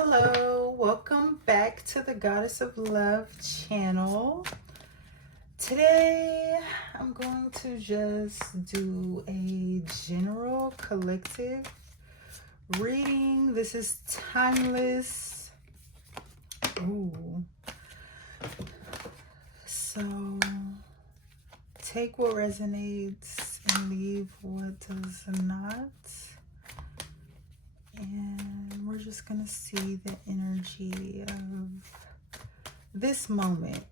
Hello, welcome back to the Goddess of Love channel. Today I'm going to just do a general collective reading. This is timeless. Ooh. So take what resonates and leave what does not. And we're just going to see the energy of this moment.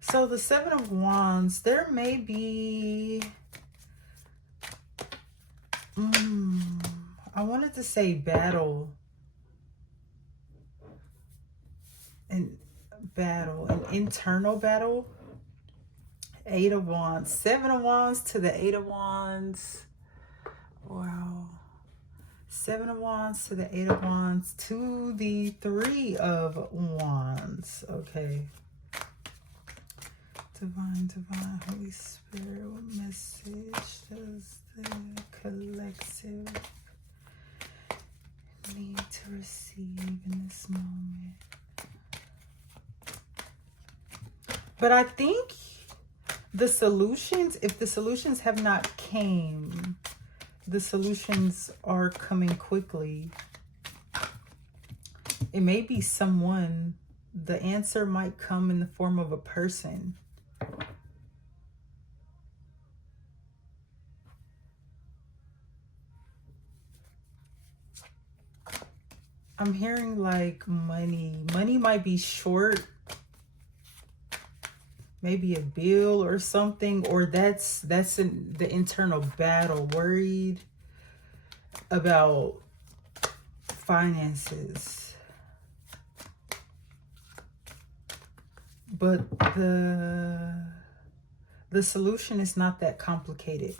So the Seven of Wands, there may be, I wanted to say battle. An internal battle. Eight of Wands, Seven of Wands to the Eight of Wands. Wow. Seven of Wands to the Eight of Wands to the Three of Wands. Okay. Divine, Holy Spirit, what message does the collective need to receive in this moment? But I think the solutions, if the solutions have not came, the solutions are coming quickly. It may be someone. The answer might come in the form of a person. I'm hearing like money. Money might be short. Maybe a bill or something, or that's in the internal battle, worried about finances. But the solution is not that complicated.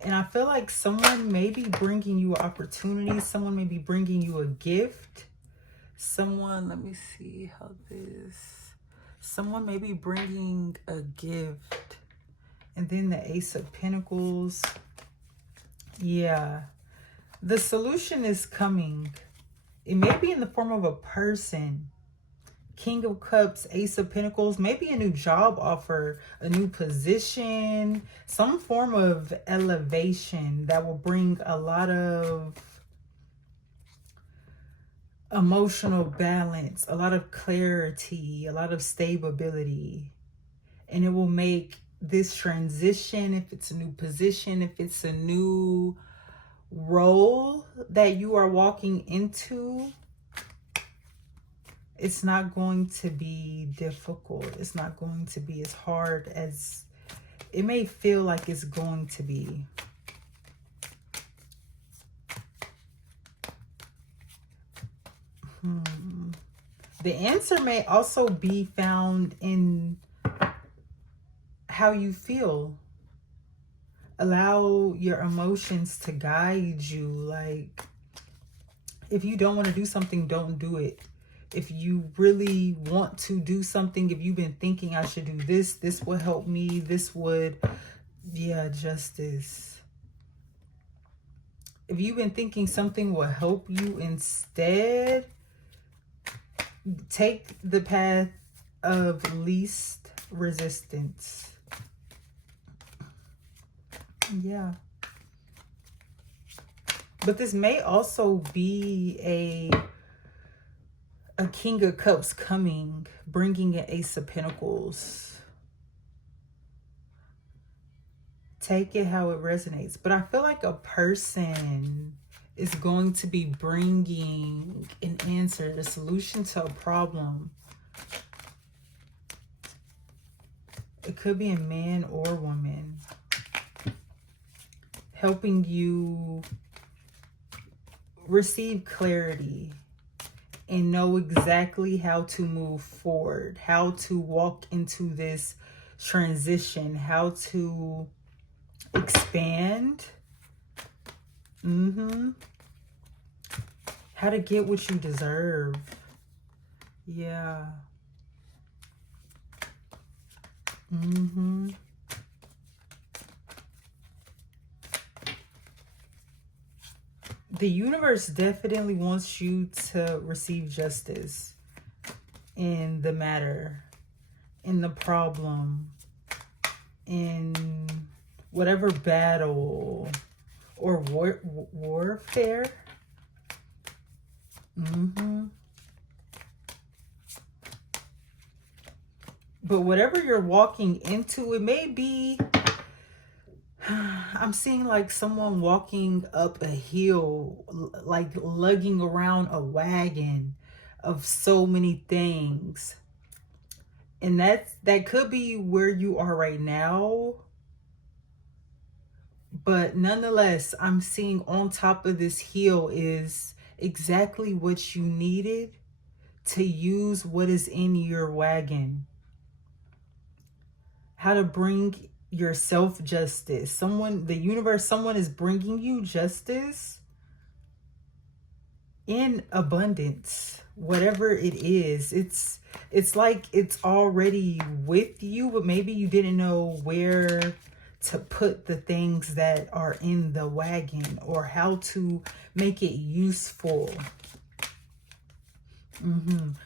And I feel like someone may be bringing you an opportunity. Someone may be bringing you a gift. Someone, let me see how this... Someone may be bringing a gift. And then the Ace of Pentacles. Yeah. The solution is coming. It may be in the form of a person. King of Cups, Ace of Pentacles. Maybe a new job offer, a new position. Some form of elevation that will bring a lot of emotional balance, a lot of clarity, a lot of stability. And it will make this transition, if it's a new position, if it's a new role that you are walking into, it's not going to be difficult. It's not going to be as hard as it may feel like it's going to be. The answer may also be found in how you feel. Allow your emotions to guide you. Like, if you don't want to do something, don't do it. If you really want to do something, if you've been thinking I should do this, this will help me, this would, yeah, justice. If you've been thinking something will help you instead, take the path of least resistance. Yeah. But this may also be a King of Cups coming, bringing an Ace of Pentacles. Take it how it resonates. But I feel like a person is going to be bringing an answer, a solution to a problem. It could be a man or woman helping you receive clarity and know exactly how to move forward, how to walk into this transition, how to expand. How to get what you deserve. Yeah. The universe definitely wants you to receive justice in the matter, in the problem, in whatever battle or warfare. But whatever you're walking into, it may be, I'm seeing like someone walking up a hill, like lugging around a wagon of so many things. And that could be where you are right now. But nonetheless, I'm seeing on top of this hill is exactly what you needed to use what is in your wagon. How to bring yourself justice. The universe, someone is bringing you justice in abundance. Whatever it is, it's like it's already with you, but maybe you didn't know where to put the things that are in the wagon or how to make it useful.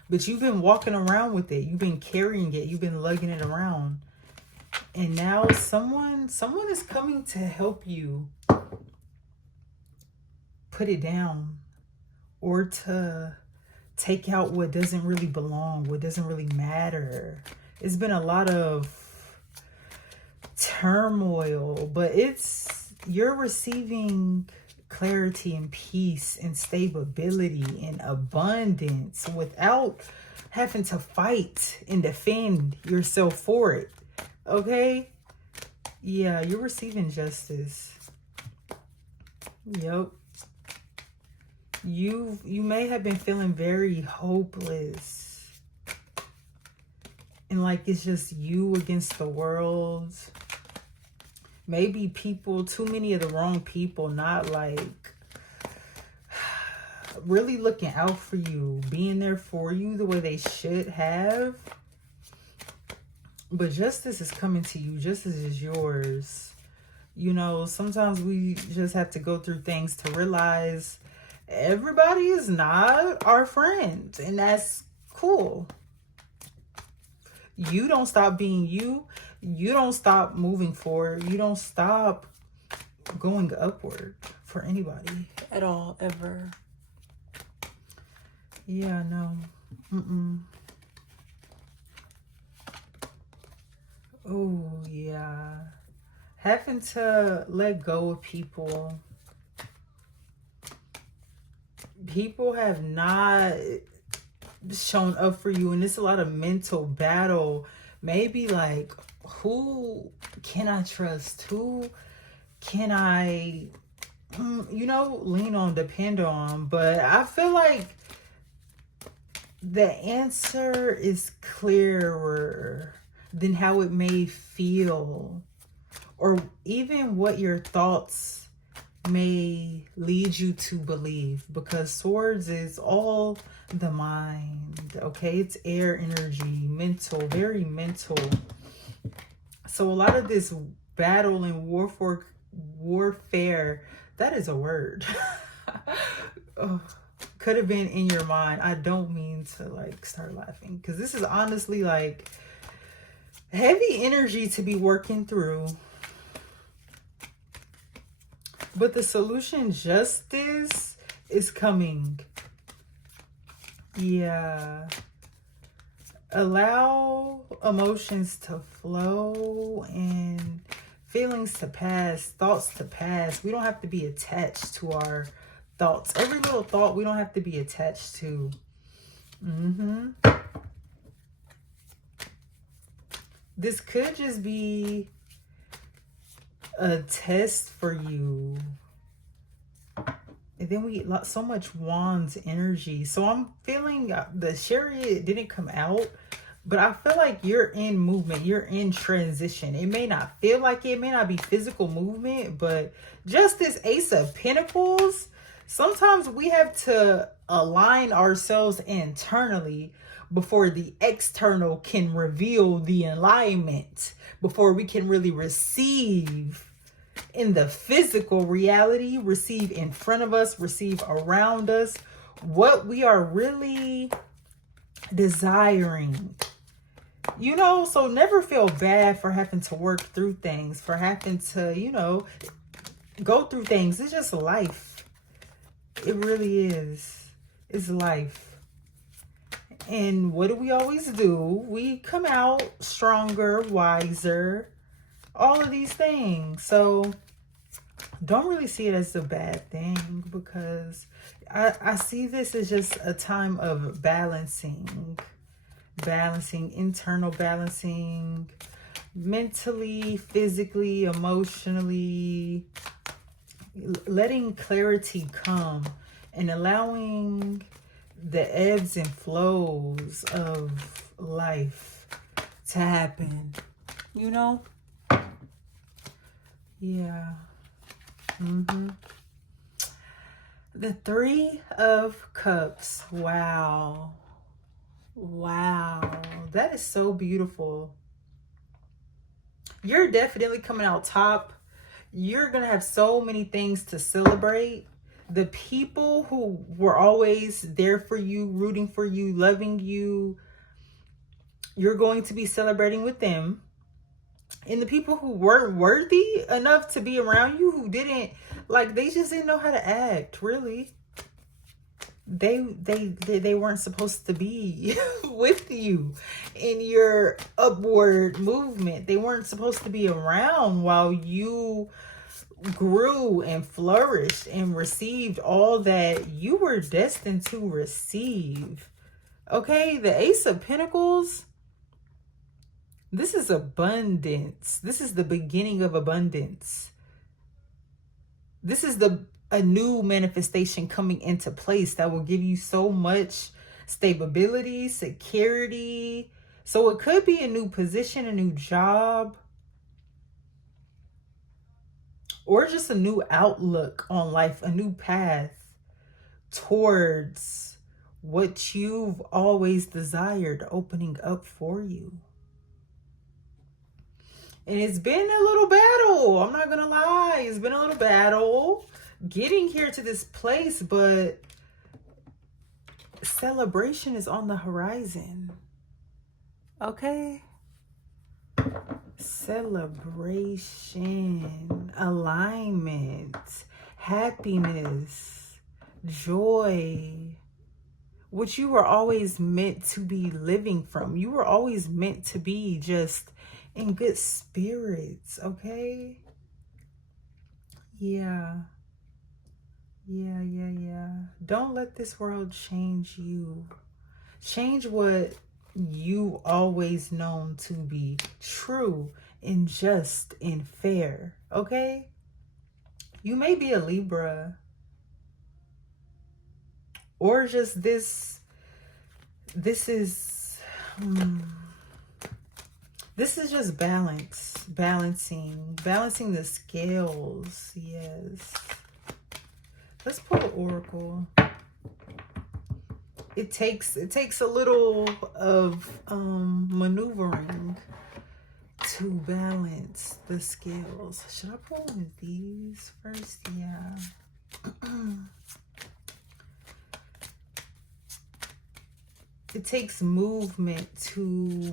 But you've been walking around with it. You've been carrying it. You've been lugging it around. And now someone is coming to help you put it down, or to take out what doesn't really belong, what doesn't really matter. It's been a lot of turmoil, but you're receiving clarity and peace and stability and abundance without having to fight and defend yourself for it. Okay? Yeah, you're receiving justice. Yep. You may have been feeling very hopeless. And like it's just you against the world. Maybe too many of the wrong people, not like really looking out for you, being there for you the way they should have. But justice is coming to you. Justice is yours. You know, sometimes we just have to go through things to realize everybody is not our friend. And that's cool. You don't stop being you. You don't stop moving forward. You don't stop going upward for anybody at all, ever. Yeah, no. Oh, yeah. Having to let go of people. People have not shown up for you, and it's a lot of mental battle. Maybe like, who can I trust? Who can I, lean on, depend on? But I feel like the answer is clearer than how it may feel, or even what your thoughts may lead you to believe, because swords is all the mind. Okay, it's air energy, mental, very mental. So a lot of this battle and warfare, that is a word. Could have been in your mind. I don't mean to like start laughing, because this is honestly like heavy energy to be working through. But the solution, justice, is coming. Yeah. Allow emotions to flow and feelings to pass, thoughts to pass. We don't have to be attached to our thoughts. Every little thought we don't have to be attached to. This could just be a test for you. And then we get so much wands energy. So I'm feeling the chariot didn't come out, but I feel like you're in movement. You're in transition. It may not feel like it. It may not be physical movement, but just this Ace of Pentacles, sometimes we have to align ourselves internally before the external can reveal the alignment, before we can really receive in the physical reality, receive in front of us, receive around us, what we are really desiring. You know, so never feel bad for having to work through things, for having to, you know, go through things. It's just life. It really is. It's life. And what do we always do? We come out stronger, wiser, all of these things. So don't really see it as a bad thing, because I see this as just a time of balancing, internal balancing, mentally, physically, emotionally, letting clarity come and allowing the ebbs and flows of life to happen, you know? Yeah. The Three of Cups. Wow. Wow. That is so beautiful. You're definitely coming out top. You're going to have so many things to celebrate. The people who were always there for you, rooting for you, loving you, you're going to be celebrating with them. And the people who weren't worthy enough to be around you, who didn't, like, they just didn't know how to act, really. They weren't supposed to be with you in your upward movement. They weren't supposed to be around while you grew and flourished and received all that you were destined to receive. Okay, the Ace of Pentacles, this is abundance. This is the beginning of abundance. This is a new manifestation coming into place that will give you so much stability, security. So it could be a new position, a new job, or just a new outlook on life, a new path towards what you've always desired opening up for you. And it's been a little battle. I'm not going to lie. It's been a little battle getting here to this place, but celebration is on the horizon. Okay? Celebration, alignment, happiness, joy, what you were always meant to be living from. You were always meant to be just in good spirits, okay? Yeah. Don't let this world change you. Change what you always known to be true and just and fair, okay? You may be a Libra, or just this is just balancing the scales. Yes. Let's pull an oracle. It takes a little of maneuvering to balance the scales. Should I pull one of these first? Yeah. It takes movement to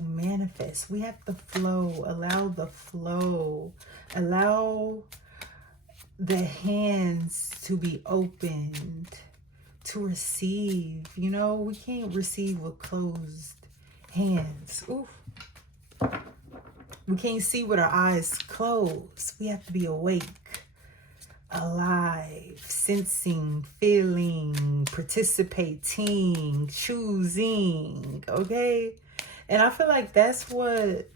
manifest. We have to flow. Allow the flow. Allow the hands to be opened to receive. You know, we can't receive with closed hands. Oof. We can't see with our eyes closed. We have to be awake, alive, sensing, feeling, participating, choosing, okay? And I feel like that's what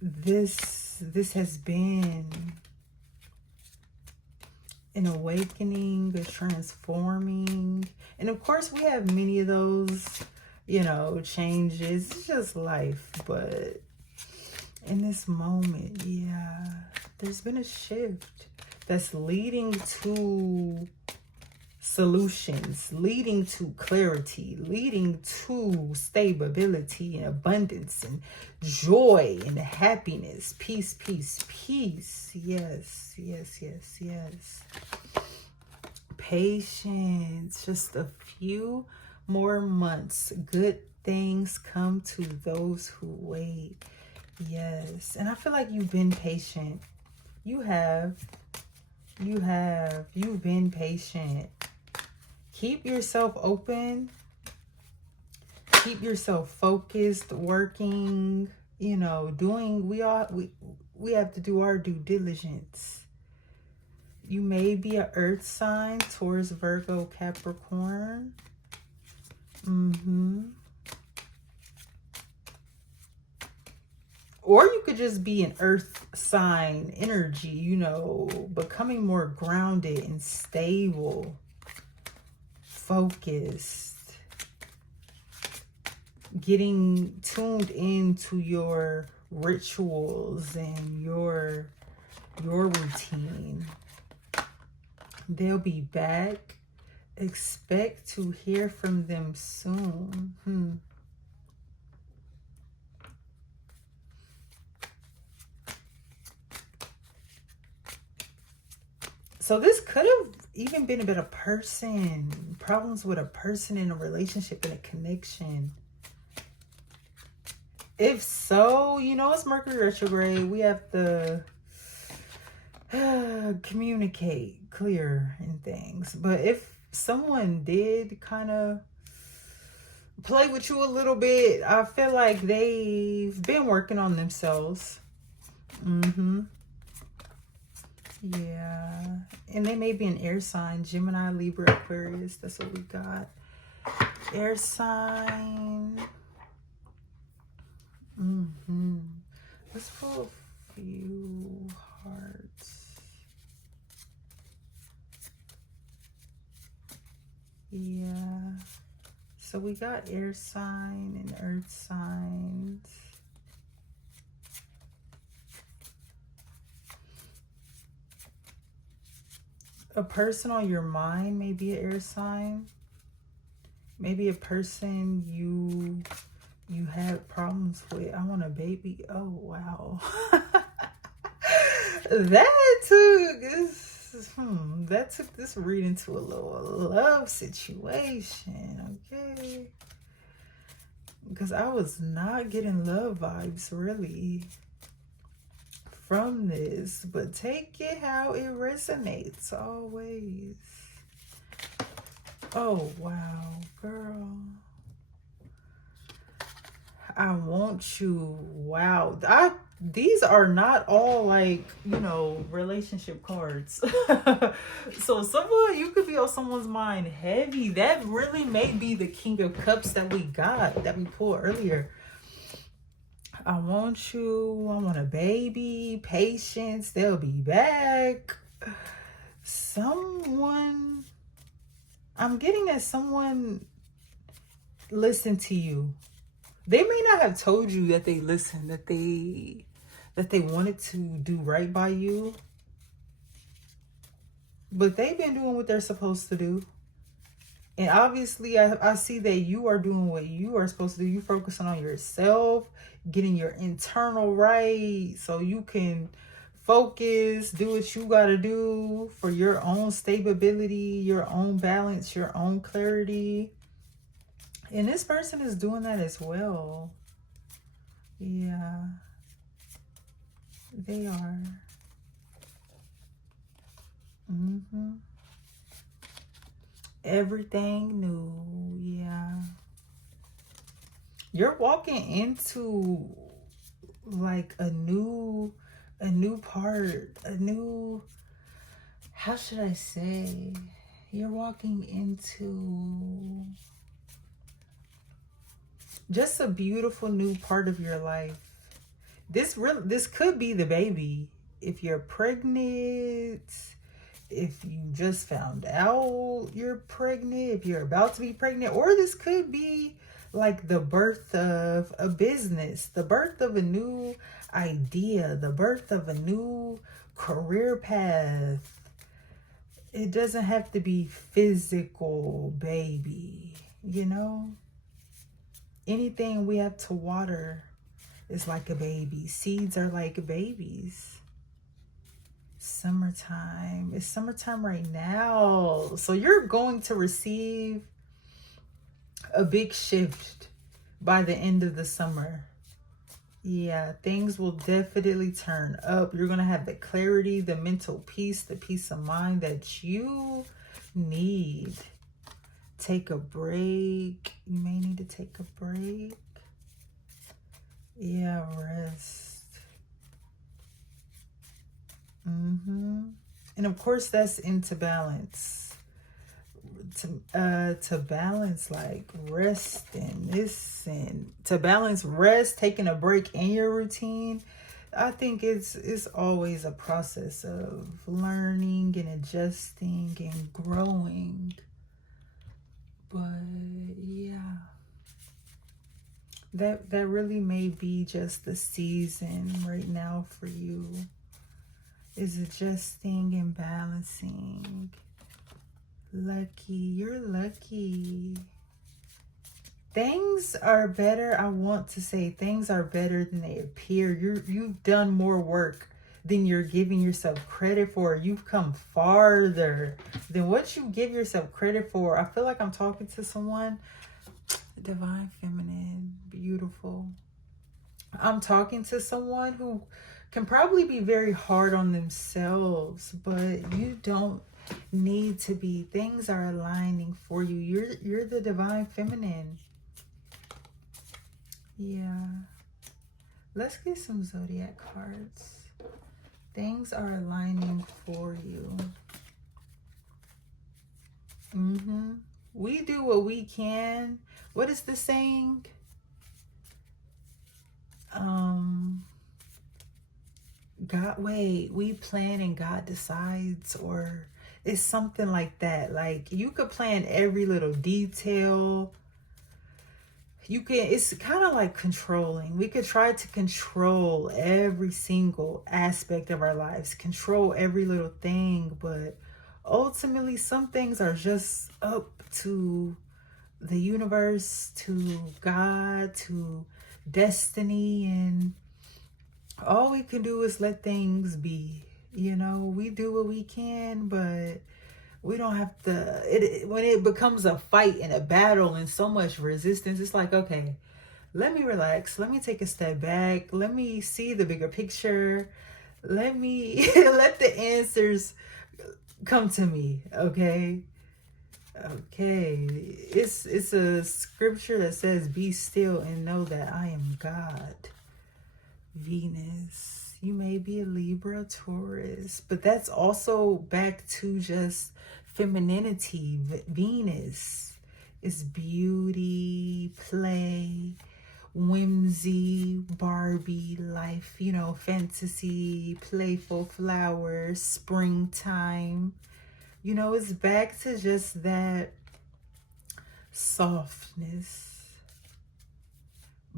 this has been. An awakening, a transforming. And of course we have many of those, you know, changes. It's just life. But in this moment, yeah, there's been a shift that's leading to solutions, leading to clarity, leading to stability and abundance and joy and happiness. Peace, peace, peace. Yes, yes, yes, yes. Patience. Just a few more months. Good things come to those who wait. Yes. And I feel like you've been patient. You have. You've been patient. Keep yourself open. Keep yourself focused, working, you know, doing, we have to do our due diligence. You may be an earth sign, Taurus, Virgo, Capricorn. Or you could just be an earth sign energy, you know, becoming more grounded and stable, focused, getting tuned into your rituals and your routine. They'll be back. Expect to hear from them soon. So this could have even been about a person. Problems with a person in a relationship, in a connection. If so, you know, it's Mercury retrograde. We have to communicate clear in things. But if someone did kind of play with you a little bit, I feel like they've been working on themselves. Yeah. And they may be an air sign. Gemini, Libra, Aquarius. That's what we got. Air sign. Let's pull a few hearts. Yeah. So we got air sign and earth signs. A person on your mind may be an air sign. Maybe a person you had problems with. I want a baby. Oh, wow. That took this reading to a little love situation, okay? Because I was not getting love vibes, really, from this. But take it how it resonates, always. Oh, wow, girl. I want you. Wow. These are not all, like, you know, relationship cards. So someone, you could be on someone's mind heavy. That really may be the King of Cups that we got, that we pulled earlier. I want you. I want a baby. Patience. They'll be back. Someone, I'm getting that someone listened to you. They may not have told you that they listened, that they wanted to do right by you. But they've been doing what they're supposed to do. And obviously, I see that you are doing what you are supposed to do. You're focusing on yourself, getting your internal right, so you can focus, do what you got to do for your own stability, your own balance, your own clarity. And this person is doing that as well. Yeah. They are. Everything new. Yeah. You're walking into like a new part, how should I say? You're walking into just a beautiful new part of your life. This could be the baby. If you're pregnant, if you just found out you're pregnant, if you're about to be pregnant, or this could be like the birth of a business, the birth of a new idea, the birth of a new career path. it doesn't have to be physical, baby. You know, anything we have to water is like a baby. Seeds are like babies. Summertime. It's summertime right now. So you're going to receive a big shift by the end of the summer. Yeah, things will definitely turn up. You're going to have the clarity, the mental peace, the peace of mind that you need. Take a break. You may need to take a break. Yeah, rest. And of course, that's into balance. To balance like rest and this, and to balance rest, taking a break in your routine. I think it's always a process of learning and adjusting and growing. But yeah, that really may be just the season right now for you, is adjusting and balancing. Lucky, you're lucky. Things are better. I want to say things are better than they appear. You've done more work than you're giving yourself credit for. You've come farther than what you give yourself credit for. I feel like I'm talking to someone. Divine feminine, beautiful. I'm talking to someone who can probably be very hard on themselves, but you don't need to be. Things are aligning for you. You're the divine feminine. Yeah. Let's get some zodiac cards. Things are aligning for you. We do what we can. What is the saying? We plan and God decides, or it's something like that. Like, you could plan every little detail. It's kind of like controlling. We could try to control every single aspect of our lives, control every little thing, but ultimately some things are just up to the universe, to God, to destiny, and all we can do is let things be. You know, we do what we can, but we don't have to. When it becomes a fight and a battle and so much resistance, it's like, okay, let me relax. Let me take a step back. Let me see the bigger picture. Let me let the answers come to me. Okay. It's a scripture that says, "Be still and know that I am God." Venus, you may be a Libra, Taurus, but that's also back to just femininity. Venus is beauty, play, whimsy, Barbie life, you know, fantasy, playful flowers, springtime. You know, it's back to just that softness.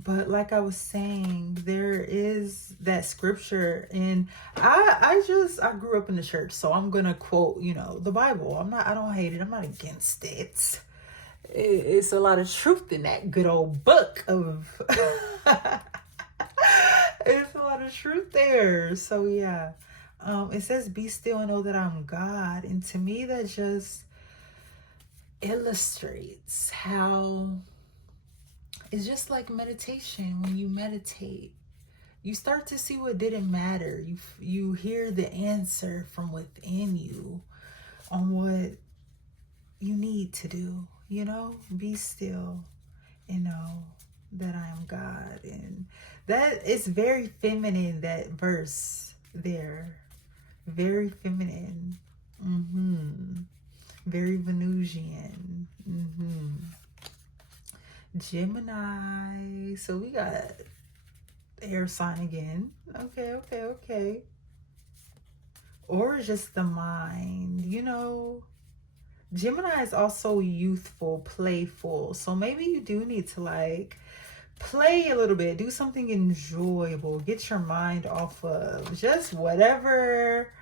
But like I was saying, there is that scripture, and I grew up in the church, so I'm gonna quote, you know, the Bible. I don't hate it. I'm not against it. It's a lot of truth in that good old book of it's a lot of truth there. So yeah. It says, "Be still and know that I'm God." And to me, that just illustrates how it's just like meditation. When you meditate, you start to see what didn't matter. You hear the answer from within you on what you need to do. You know, be still and know that I am God. And that is very feminine, that verse there. Very feminine. Very Venusian. Gemini. So we got air sign again. Okay. Or just the mind. You know, Gemini is also youthful, playful. So maybe you do need to like play a little bit. Do something enjoyable. Get your mind off of just whatever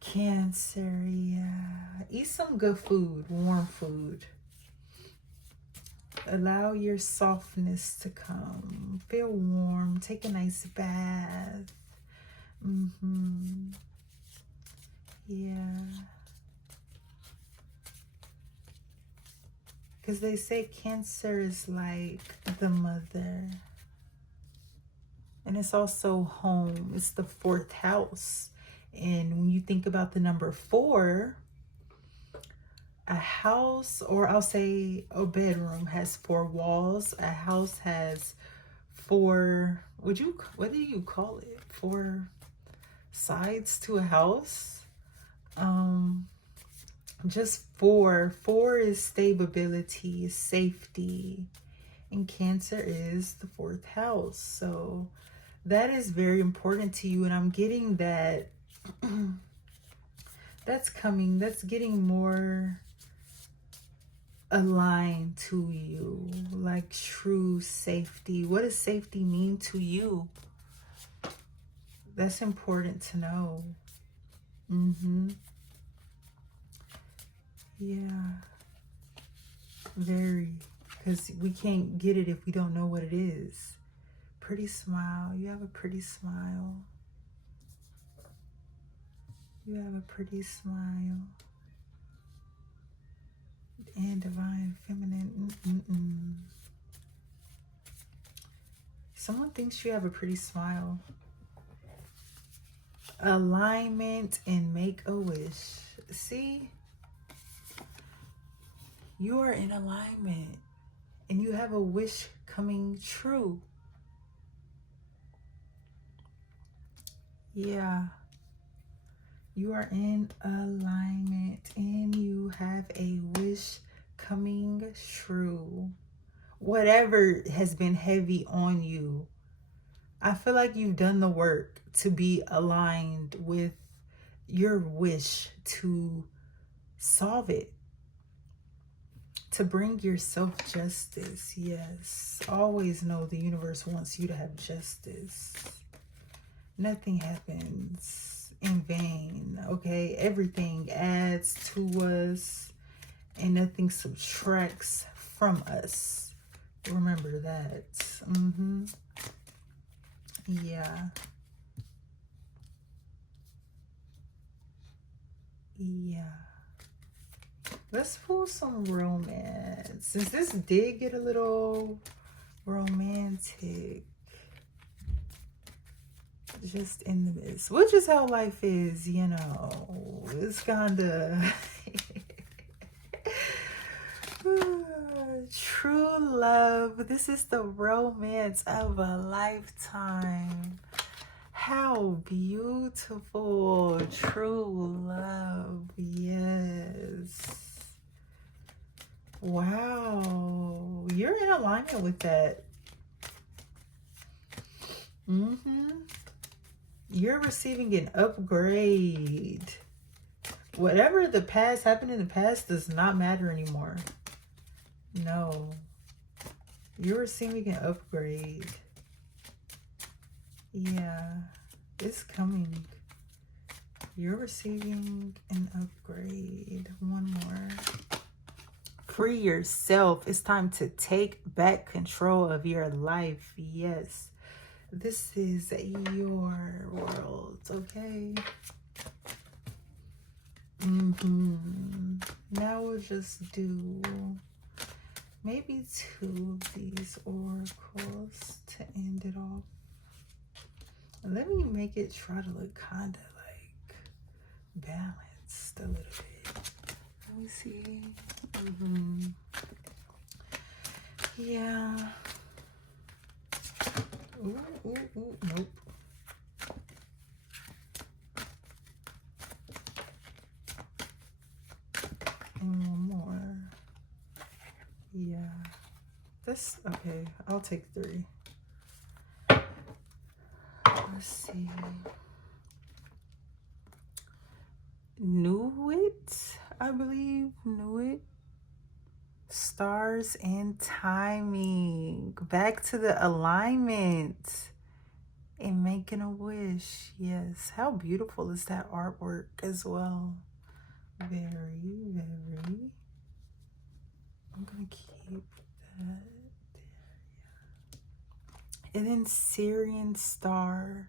Cancer, yeah. Eat some good food, warm food. Allow your softness to come. Feel warm. Take a nice bath. Yeah. Because they say Cancer is like the mother. And it's also home. It's the 4th house. And when you think about the number 4, a house, or I'll say a bedroom, has 4 walls. A house has 4, what do you call it? 4 sides to a house. Just 4. 4 is stability, safety. And Cancer is the 4th house. So that is very important to you. And I'm getting that that's coming. That's getting more aligned to you. Like true safety. What does safety mean to you? That's important to know. Yeah. Very. Because we can't get it if we don't know what it is. Pretty smile. You have a pretty smile. You have a pretty smile. And divine feminine. Someone thinks you have a pretty smile. Alignment and make a wish. See? You are in alignment. And you have a wish coming true. Yeah. You are in alignment and you have a wish coming true. Whatever has been heavy on you, I feel like you've done the work to be aligned with your wish to solve it. To bring yourself justice. Yes. Always know the universe wants you to have justice. Nothing happens in vain, okay? Everything adds to us and nothing subtracts from us. Remember that. Yeah. Yeah. Let's pull some romance. Since this did get a little romantic. Just in the midst, which is how life is, you know. It's kind of true love. This is the romance of a lifetime. How beautiful. True love. Yes. Wow. You're in alignment with that. You're receiving an upgrade. Whatever the past happened in the past does not matter anymore. No. You're receiving an upgrade. Yeah. It's coming. You're receiving an upgrade. One more. Free yourself. It's time to take back control of your life. Yes. This is your world, okay? Now we'll just do maybe 2 of these oracles to end it off. Let me make it try to look kind of like balanced a little bit. Let me see. Yeah. Ooh, nope. And one more. Yeah. This, okay, I'll take 3. Let's see. Knew it, I believe. Knew it. Stars and timing. Back to the alignment. and making a wish. Yes. How beautiful is that artwork as well? Very, very. I'm going to keep that. And then Syrian star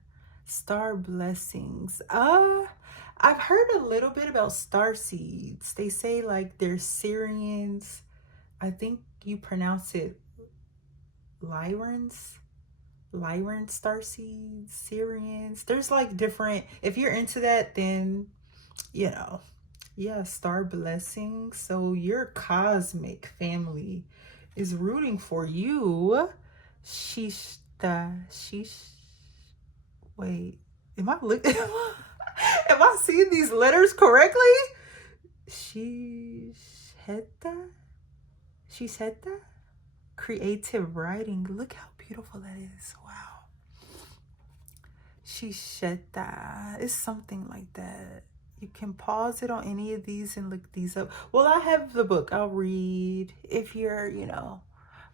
blessings. I've heard a little bit about star seeds. They say like they're Syrians. I think you pronounce it Lyrans. Lyran star seeds, Syrians. There's like different, if you're into that, then you know, yeah, star blessings. So your cosmic family is rooting for you. Wait, am I looking? Am I seeing these letters correctly? Shisheta? Shisheta? Creative writing. Look how beautiful that is. Wow. Shisheta. It's something like that. You can pause it on any of these and look these up. Well, I have the book. I'll read if you're,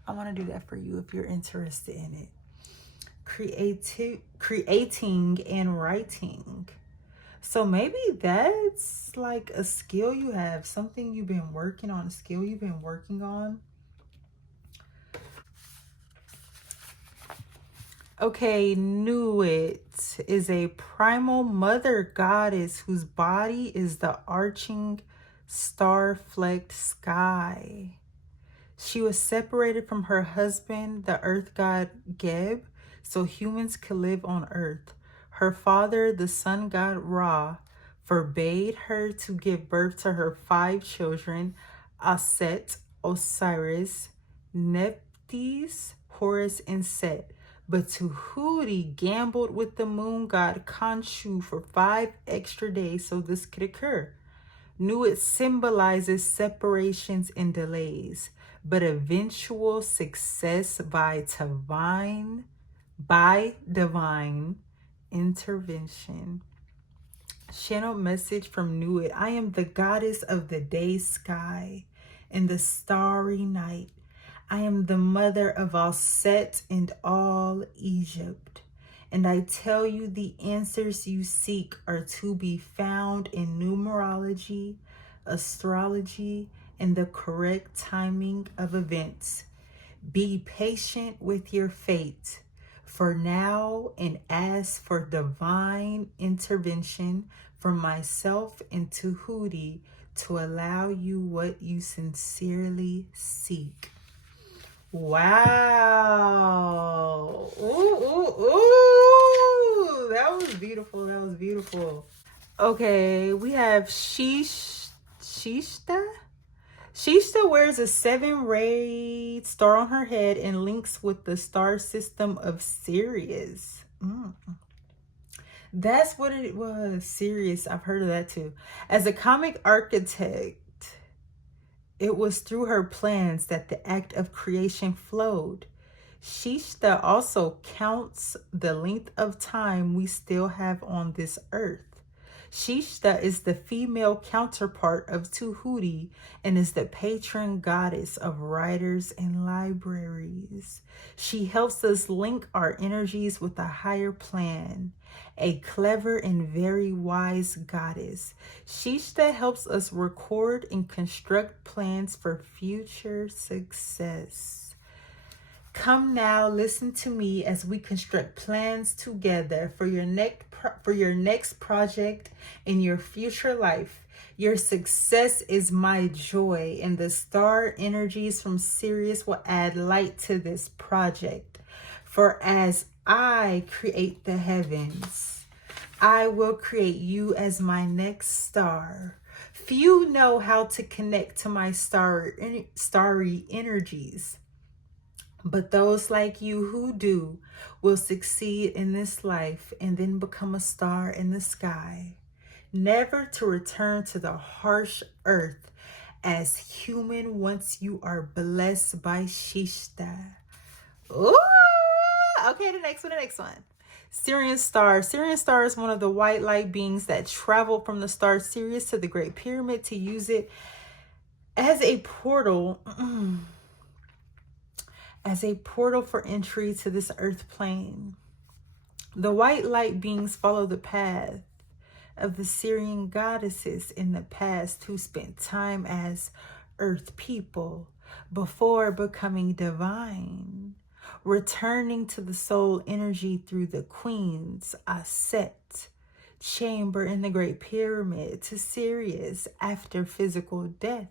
I want to do that for you if you're interested in it. Creating and writing. So maybe that's like a skill you have, something you've been working on, a skill you've been working on. Okay, Nuit is a primal mother goddess whose body is the arching star-flecked sky. She was separated from her husband, the earth god Geb, so humans could live on earth. Her father, the sun god Ra, forbade her to give birth to her 5 children, Aset, Osiris, Nephthys, Horus, and Set. But Tahuti gambled with the moon god Khonshu for 5 extra days so this could occur. Nuit symbolizes separations and delays, but eventual success by divine intervention. Channel message from Nuit. I am the goddess of the day sky and the starry night. I am the mother of all Set and all Egypt. And I tell you the answers you seek are to be found in numerology, astrology, and the correct timing of events. Be patient with your fate for now and ask for divine intervention from myself and Tahuti to allow you what you sincerely seek. Wow. Ooh. That was beautiful. That was beautiful. Okay, we have Shishta. Shishta wears a 7-rayed star on her head and links with the star system of Sirius. That's what it was. Sirius. I've heard of that too. As a comic architect, it was through her plans that the act of creation flowed. Shishta also counts the length of time we still have on this earth. Shishta is the female counterpart of Tahuti and is the patron goddess of writers and libraries. She helps us link our energies with a higher plan. A clever and very wise goddess, Shishta helps us record and construct plans for future success. Come now, listen to me as we construct plans together for your next project in your future life. Your success is my joy, and the star energies from Sirius will add light to this project. For as I create the heavens, I will create you as my next star. Few know how to connect to my starry energies, but those like you who do will succeed in this life and then become a star in the sky, never to return to the harsh earth as human once you are blessed by Shishta. Ooh! Okay, the next one. Syrian star. Syrian star is one of the white light beings that traveled from the star Sirius to the Great Pyramid to use it as a portal for entry to this earth plane. The white light beings follow the path of the Syrian goddesses in the past who spent time as earth people before becoming divine, returning to the soul energy through the Queen's Aset chamber in the Great Pyramid to Sirius after physical death.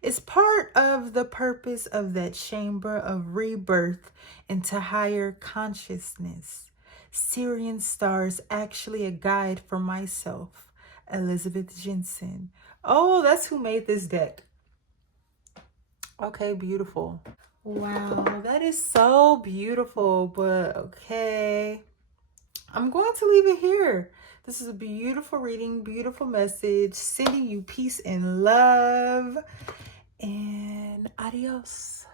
Is part of the purpose of that chamber of rebirth into higher consciousness. Syrian stars actually a guide for myself, Elizabeth Jensen. Oh, that's who made this deck. Okay, beautiful. Wow, that is so beautiful, but okay. I'm going to leave it here. This is a beautiful reading, beautiful message, sending you peace and love. And adios.